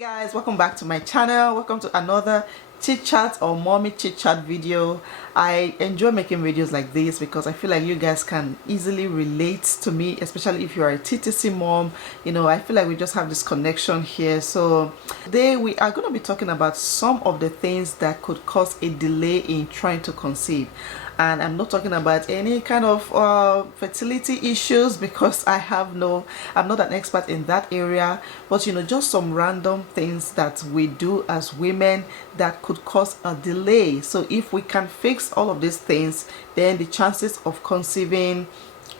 Guys, welcome back to my channel. Welcome to another chit chat or mommy chit chat video. I enjoy making videos like this because I feel like you guys can easily relate to me, especially if you are a TTC mom. You know, I feel like we just have this connection here. So today we are going to be talking about some of the things that could cause a delay in trying to conceive. And I'm not talking about any kind of fertility issues because I'm not an expert in that area, but you know, just some random things that we do as women that could cause a delay. So if we can fix all of these things, then the chances of conceiving,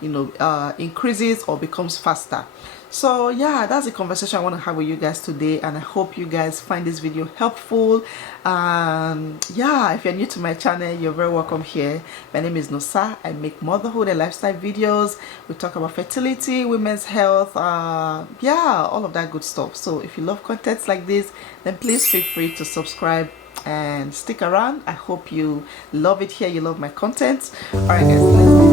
you know, increases or becomes faster. So yeah, that's the conversation I want to have with you guys today, and I hope you guys find this video helpful. Yeah, if you're new to my channel, you're very welcome here. My name is Nosa. I make motherhood and lifestyle videos. We talk about fertility, women's health, yeah, all of that good stuff. So if you love contents like this, then please feel free to subscribe and stick around. I hope you love it here, you love my content. All right guys, let's go.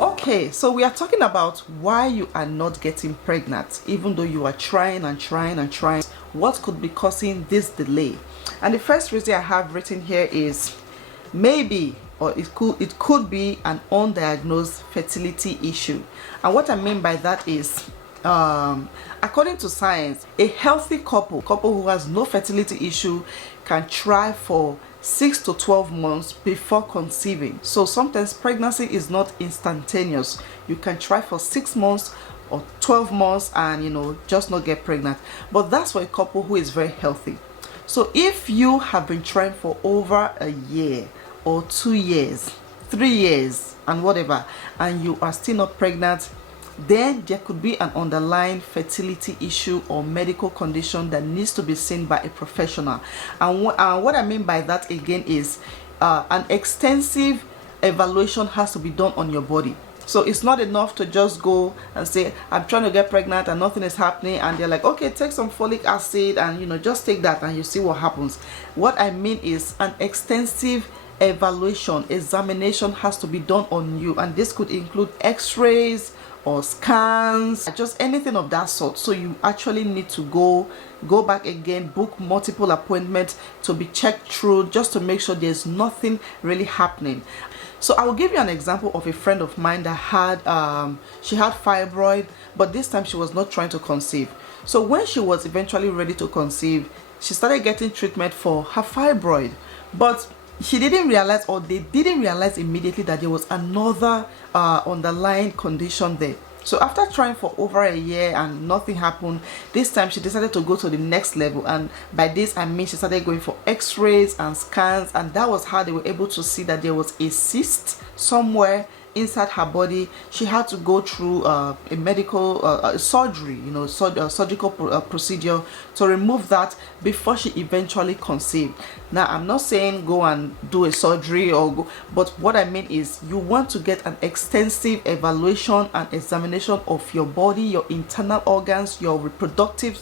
Okay, so we are talking about why you are not getting pregnant even though you are trying and trying and trying. What could be causing this delay? And the first reason I have written here is maybe, or it could be an undiagnosed fertility issue. And what I mean by that is according to science, a healthy couple who has no fertility issue can try for 6 to 12 months before conceiving. So sometimes pregnancy is not instantaneous. You can try for 6 months or 12 months and, you know, just not get pregnant. But that's for a couple who is very healthy. So if you have been trying for over a year or 2 years, 3 years and whatever, and you are still not pregnant, then there could be an underlying fertility issue or medical condition that needs to be seen by a professional. And what I mean by that again is an extensive evaluation has to be done on your body. So it's not enough to just go and say, I'm trying to get pregnant and nothing is happening, and they're like, okay, take some folic acid and, you know, just take that and you see what happens. What I mean is an extensive examination has to be done on you, and this could include x-rays or scans, just anything of that sort. So you actually need to go back again, book multiple appointments to be checked through, just to make sure there's nothing really happening. So I will give you an example of a friend of mine that had she had fibroid, but this time she was not trying to conceive. So when she was eventually ready to conceive, she started getting treatment for her fibroid, but she didn't realize, or they didn't realize immediately, that there was another underlying condition there. So after trying for over a year and nothing happened, this time she decided to go to the next level. And by this I mean she started going for x-rays and scans, and that was how they were able to see that there was a cyst somewhere inside her body. She had to go through a medical surgery, you know, surgical procedure to remove that before she eventually conceived. Now I'm not saying go and do a surgery or go, but what I mean is you want to get an extensive evaluation and examination of your body, your internal organs, your reproductive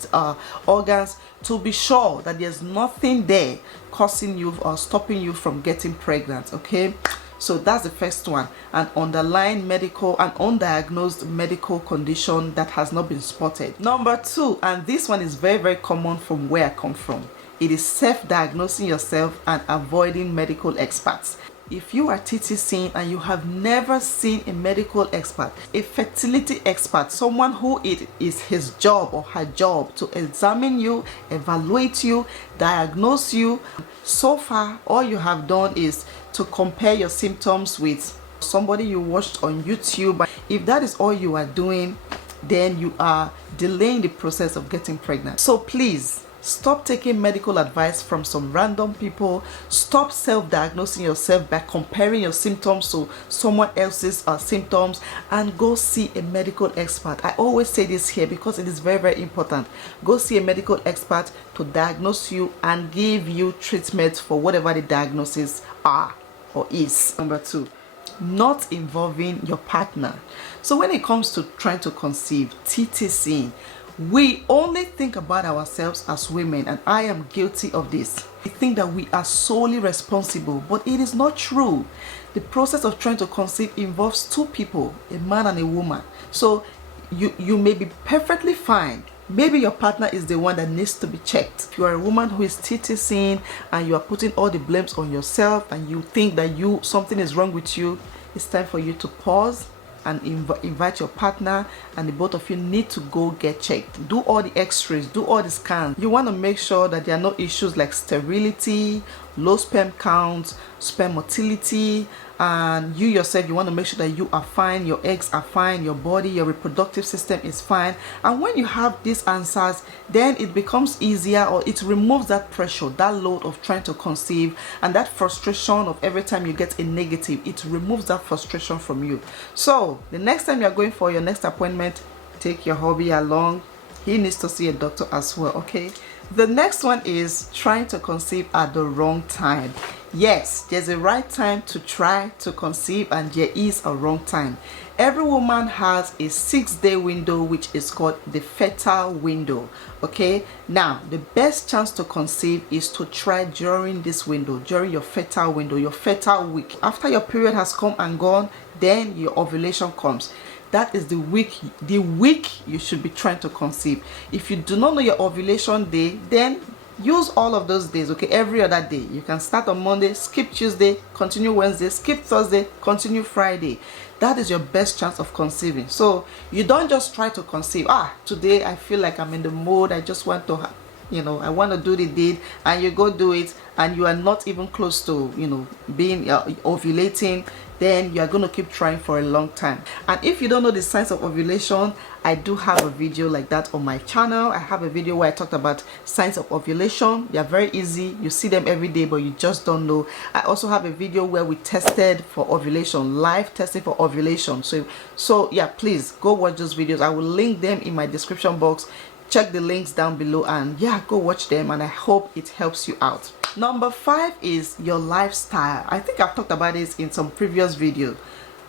organs, to be sure that there's nothing there causing you or stopping you from getting pregnant. Okay, so that's the first one, an underlying medical and undiagnosed medical condition that has not been spotted. Number two, and this one is very, very common from where I come from, it is self-diagnosing yourself and avoiding medical experts. If you are TTCing and you have never seen a medical expert, a fertility expert, someone who it is his job or her job to examine you, evaluate you, diagnose you, so far all you have done is to compare your symptoms with somebody you watched on YouTube. If that is all you are doing, then you are delaying the process of getting pregnant. So please stop taking medical advice from some random people. Stop self-diagnosing yourself by comparing your symptoms to someone else's symptoms, and go see a medical expert. I always say this here because it is very, very important. Go see a medical expert to diagnose you and give you treatment for whatever the diagnosis are or is. Number two, not involving your partner. So when it comes to trying to conceive, TTC, we only think about ourselves as women, and I am guilty of this. We think that we are solely responsible, but it is not true. The process of trying to conceive involves two people, a man and a woman. So you may be perfectly fine. Maybe your partner is the one that needs to be checked. If you are a woman who is TTCing and you are putting all the blames on yourself and you think that something is wrong with you, it's time for you to pause and invite your partner, and the both of you need to go get checked. Do all the x-rays, do all the scans. You want to make sure that there are no issues like sterility, low sperm counts, sperm motility, and you yourself, you want to make sure that you are fine, your eggs are fine, your body, your reproductive system is fine. And when you have these answers, then it becomes easier, or it removes that pressure, that load of trying to conceive, and that frustration of every time you get a negative. It removes that frustration from you. So the next time you're going for your next appointment, take your hubby along. He needs to see a doctor as well, okay? The next one is trying to conceive at the wrong time. Yes, there's a right time to try to conceive, and there is a wrong time. Every woman has a 6-day window, which is called the fertile window. Okay, now the best chance to conceive is to try during this window, during your fertile window, your fertile week. After your period has come and gone, then your ovulation comes. That is the week you should be trying to conceive. If you do not know your ovulation day, then use all of those days, okay? Every other day. You can start on Monday, skip Tuesday, continue Wednesday, skip Thursday, continue Friday. That is your best chance of conceiving. So you don't just try to conceive. Today I feel like I'm in the mood, I just want to I want to do the deed, and you go do it, and you are not even close to being ovulating. Then you are going to keep trying for a long time. And if you don't know the signs of ovulation, I do have a video like that on my channel. I have a video where I talked about signs of ovulation. They are very easy. You see them every day, but you just don't know. I also have a video where we tested for ovulation, live testing for ovulation. So yeah, please go watch those videos. I will link them in my description box. Check the links down below, and yeah, go watch them, and I hope it helps you out. Number 5 is your lifestyle. I think I've talked about this in some previous videos.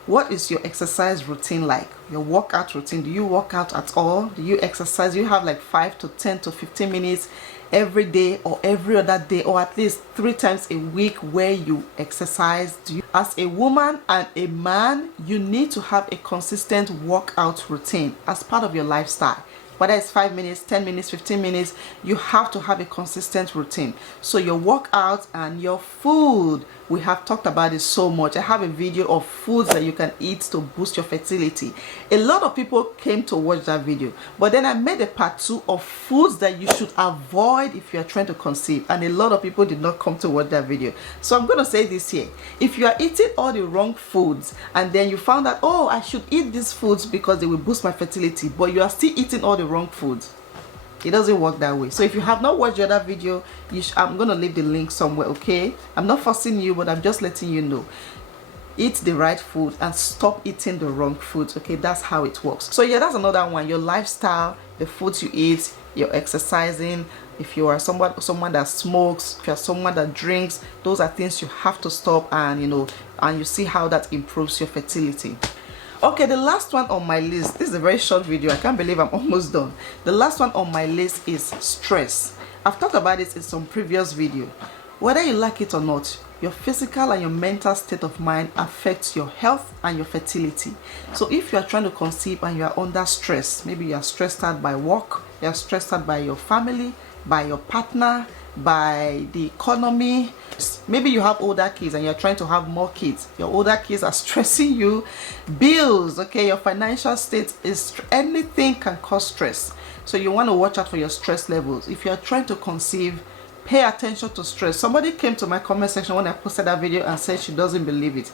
What is your exercise routine like? Your workout routine? Do you work out at all? Do you exercise? Do you have like 5 to 10 to 15 minutes every day, or every other day, or at least 3 times a week where you exercise? As a woman and a man, you need to have a consistent workout routine as part of your lifestyle. Whether it's 5 minutes, 10 minutes, 15 minutes, you have to have a consistent routine. So your workout and your food, we have talked about it so much. I have a video of foods that you can eat to boost your fertility. A lot of people came to watch that video, but then I made a part 2 of foods that you should avoid if you are trying to conceive, and a lot of people did not come to watch that video. So I'm going to say this here: if you are eating all the wrong foods, and then you found out, oh, I should eat these foods because they will boost my fertility, but you are still eating all the wrong foods, it doesn't work that way. So if you have not watched the other video, I'm gonna leave the link somewhere, okay? I'm not forcing you, but I'm just letting you know. Eat the right food and stop eating the wrong foods, okay? That's how it works. So yeah, that's another one. Your lifestyle, the foods you eat, your exercising. If you are someone that smokes, if you are someone that drinks, those are things you have to stop, and you see how that improves your fertility. Okay, the last one on my list, this is a very short video, I can't believe I'm almost done. The last one on my list is stress. I've talked about this in some previous video. Whether you like it or not, your physical and your mental state of mind affects your health and your fertility. So if you are trying to conceive and you are under stress, maybe you are stressed out by work, you are stressed out by your family, by your partner, by the economy. Maybe you have older kids and you're trying to have more kids. Your older kids are stressing you. Bills, okay, your financial state is, anything can cause stress. So you want to watch out for your stress levels. If you're trying to conceive, pay attention to stress. Somebody came to my comment section when I posted that video and said she doesn't believe it.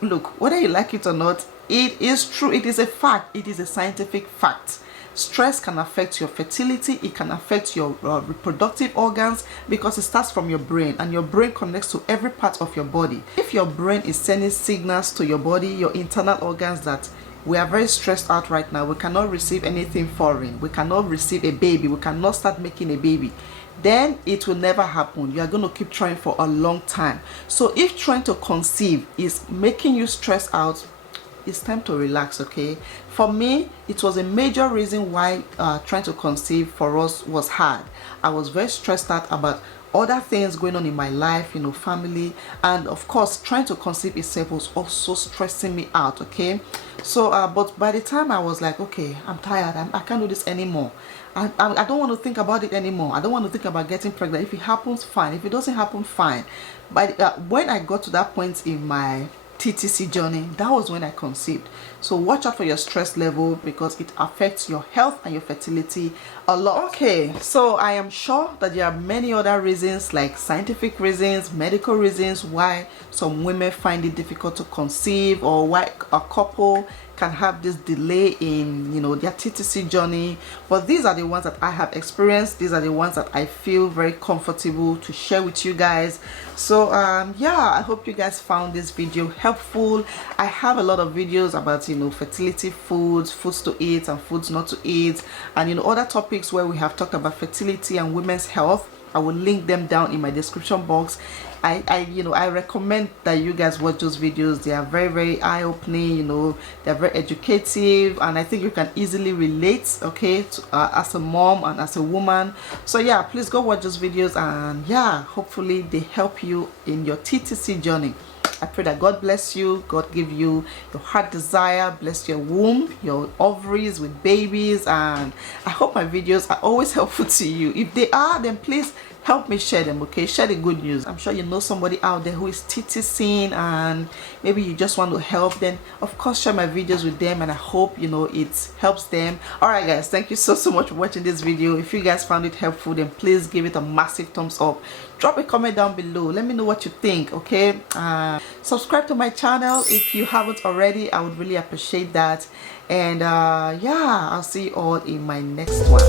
Look, whether you like it or not, it is true. It is a fact. It is a scientific fact. Stress can affect your fertility. It can affect your reproductive organs, because it starts from your brain, and your brain connects to every part of your body. If your brain is sending signals to your body, your internal organs, that we are very stressed out right now, we cannot receive anything foreign, we cannot receive a baby, we cannot start making a baby, then it will never happen. You are going to keep trying for a long time. So if trying to conceive is making you stress out, it's time to relax, okay? For me, it was a major reason why trying to conceive for us was hard. I was very stressed out about other things going on in my life, you know, family, and of course trying to conceive itself was also stressing me out. Okay, so but by the time I was like, okay, I'm tired, I can't do this anymore. I don't want to think about it anymore. I don't want to think about getting pregnant. If it happens, fine. If it doesn't happen, fine. But when I got to that point in my TTC journey, that was when I conceived. So watch out for your stress level, because it affects your health and your fertility a lot. Okay, so I am sure that there are many other reasons, like scientific reasons, medical reasons, why some women find it difficult to conceive, or why a couple can have this delay in, you know, their TTC journey. But these are the ones that I have experienced. These are the ones that I feel very comfortable to share with you guys. So yeah, I hope you guys found this video helpful. I have a lot of videos about, you know, fertility foods, foods to eat and foods not to eat, and, you know, other topics where we have talked about fertility and women's health. I will link them down in my description box. I recommend that you guys watch those videos. They are very, very eye-opening, you know, they're very educative, and I think you can easily relate, okay, to, as a mom and as a woman. So yeah, please go watch those videos, and yeah, hopefully they help you in your TTC journey. I pray that God bless you, God give you your heart desire, bless your womb, your ovaries with babies, and I hope my videos are always helpful to you. If they are, then please help me share them, okay? Share the good news. I'm sure you know somebody out there who is TTCing, and maybe you just want to help. Then of course share my videos with them, and I hope, you know, it helps them. Alright guys, thank you so much for watching this video. If you guys found it helpful, then please give it a massive thumbs up. Drop a comment down below, let me know what you think, okay? Subscribe to my channel if you haven't already. I would really appreciate that. And yeah, I'll see you all in my next one.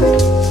Bye.